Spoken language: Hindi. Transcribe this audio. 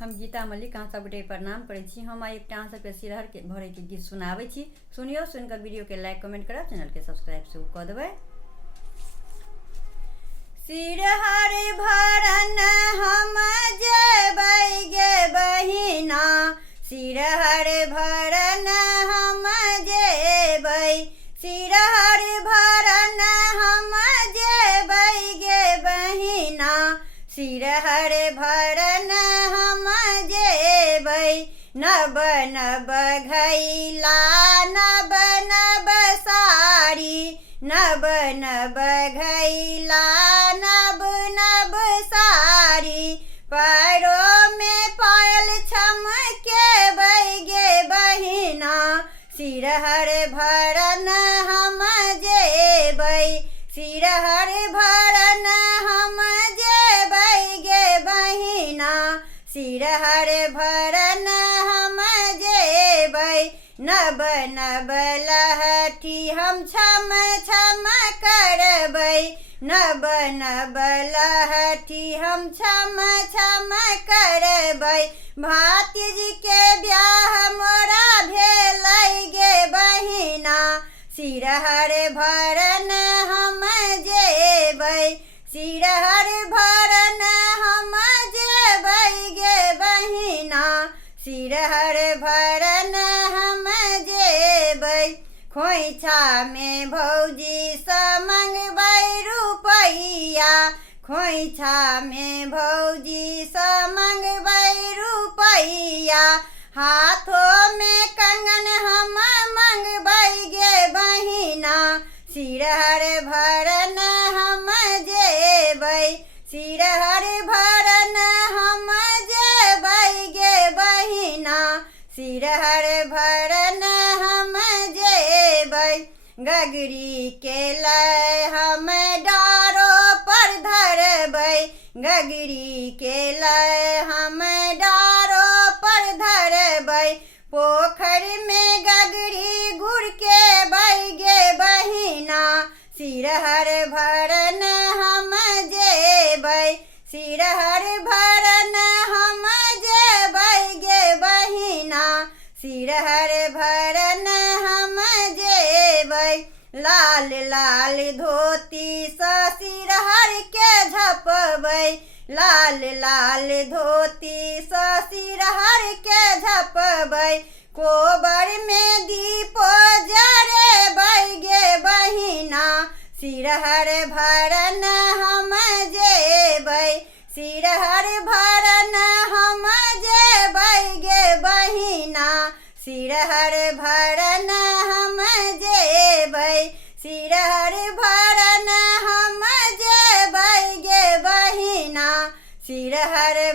हम गीता मल्लिक अहाँ सबके प्रणाम करै छी। हम आइ एकटा अहाँ सबके सिरहर के भरे के गीत सुनाबै छी। सुनियो, सुनकर वीडियो के लाइक कमेंट करब, चैनल के सब्सक्राइब सेहो कऽ देबै। सिरहर भरन हम जेबै गे बहिना, सिरहर भरन हम जेबै, सिरहर भरन हम जेबै गे बहिना, सिरहर भरन हम जेबै। नब नब घैला नब नब साड़ी, नब नब घैला नब नब साड़ी, पैरों में पायल छमकेबै गे बहिना, सिरहर भरन हम जेबै, सिरहर भरन हम जेबै गे बहिना, सिरहर भरन हम जेबै। नब नब लहठी हम छम छम करबै, नब नब लहठी हम छम छम करबै। भातीजी के ब्याह मोरा भेलै गे बहिना, सिरहर भरन हम जेबै, सिरहर भरन हम जेबै गे बहिना, सिरहर भरन हम जेबै। खोइछा में भौजी सँ मंगबै रुपैया, खोइछा में भौजी सँ मंगबै रुपैया, हाथों में कंगन हम मंगबै गे बहिना, सिरहर भरन हम जेबै, सिरहर भरन हम जेबै गे बहिना, सिरहर भरन हम जेबै। गगरी के लय हम डारो पर धरबै, गगरी के लय हम डारो पर धरबै। पोखर में गगरी गुड़केबै गे बहिना, सिरहर भरन हम जेबै, सिरहर भरन हम जेबै गे बहिना, सिरहर भरन हम जेबै। लाल लाल धोती सँ सिरहर के झपबै, लाल लाल धोती सँ सिरहर के झपबै। कोबर में दीपो जरेबै गे बहिना, सिरहर भरन हम जेबै, सिरहर भरन हम जेबै गे बहिना, सिरहर भरन हम जेबै, सिरहर भरन हम जेबै गे बहिना, सिरहर